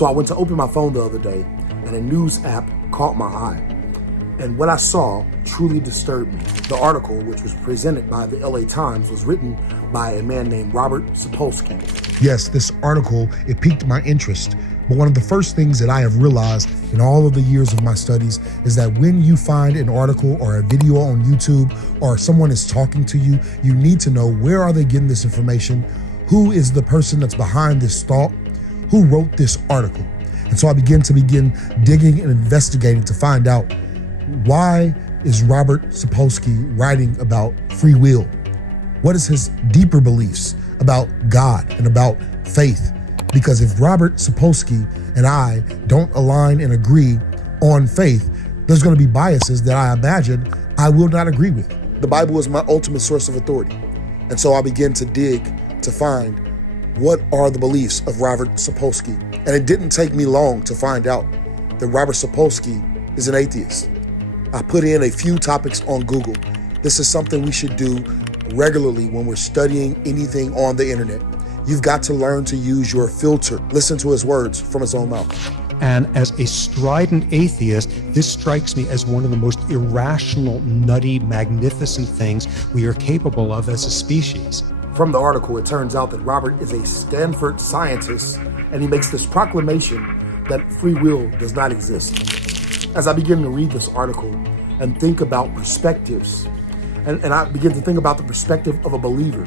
So I went to open my phone the other day and a news app caught my eye. And what I saw truly disturbed me. The article, which was presented by the LA Times, was written by a man named Robert Sapolsky. Yes, this article, it piqued my interest. But one of the first things that I have realized in all of the years of my studies is that when you find an article or a video on YouTube or someone is talking to you, you need to know, where are they getting this information? Who is the person that's behind this thought? Who wrote this article? And so I begin digging and investigating to find out, why is Robert Sapolsky writing about free will? What is his deeper beliefs about God and about faith? Because if Robert Sapolsky and I don't align and agree on faith, there's going to be biases that I imagine I will not agree with. The Bible is my ultimate source of authority. And so I begin to dig to find, what are the beliefs of Robert Sapolsky? And it didn't take me long to find out that Robert Sapolsky is an atheist. I put in a few topics on Google. This is something we should do regularly when we're studying anything on the internet. You've got to learn to use your filter. Listen to his words from his own mouth. And as a strident atheist, this strikes me as one of the most irrational, nutty, magnificent things we are capable of as a species. From the article, it turns out that Robert is a Stanford scientist, and he makes this proclamation that free will does not exist. As I begin to read this article and think about perspectives, and I begin to think about the perspective of a believer,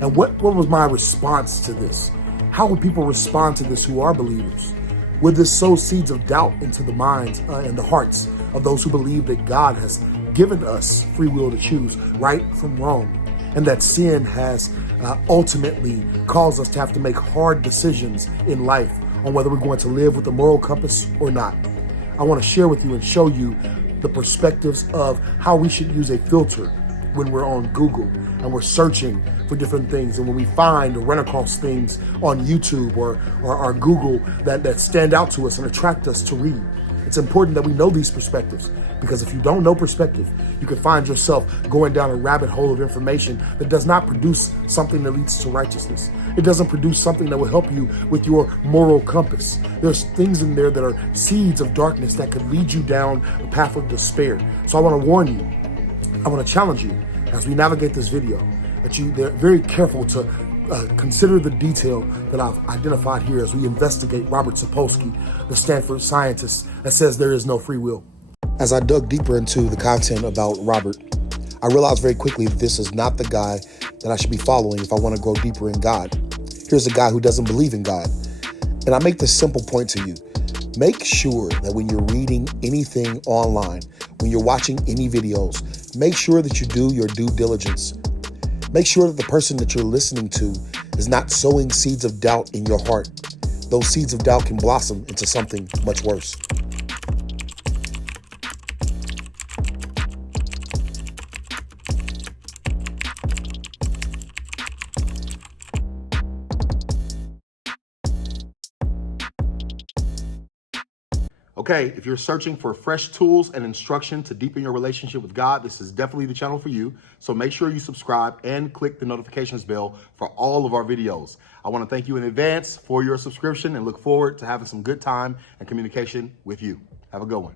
and what was my response to this? How would people respond to this who are believers? Would this sow seeds of doubt into the minds and the hearts of those who believe that God has given us free will to choose right from wrong, and that sin has ultimately caused us to have to make hard decisions in life on whether we're going to live with a moral compass or not? I want to share with you and show you the perspectives of how we should use a filter when we're on Google and we're searching for different things, and when we find or run across things on YouTube or Google that stand out to us and attract us to read. It's important that we know these perspectives, because if you don't know perspective, you can find yourself going down a rabbit hole of information that does not produce something that leads to righteousness. It doesn't produce something that will help you with your moral compass. There's things in there that are seeds of darkness that could lead you down a path of despair. So I want to warn you, I want to challenge you as we navigate this video, that they're very careful to consider the detail that I've identified here as we investigate Robert Sapolsky, the Stanford scientist that says there is no free will. As I dug deeper into the content about Robert, I realized very quickly that this is not the guy that I should be following if I want to grow deeper in God. Here's a guy who doesn't believe in God. And I make this simple point to you. Make sure that when you're reading anything online, when you're watching any videos, make sure that you do your due diligence. Make sure that the person that you're listening to is not sowing seeds of doubt in your heart. Those seeds of doubt can blossom into something much worse. Okay, if you're searching for fresh tools and instruction to deepen your relationship with God, this is definitely the channel for you. So make sure you subscribe and click the notifications bell for all of our videos. I want to thank you in advance for your subscription and look forward to having some good time and communication with you. Have a good one.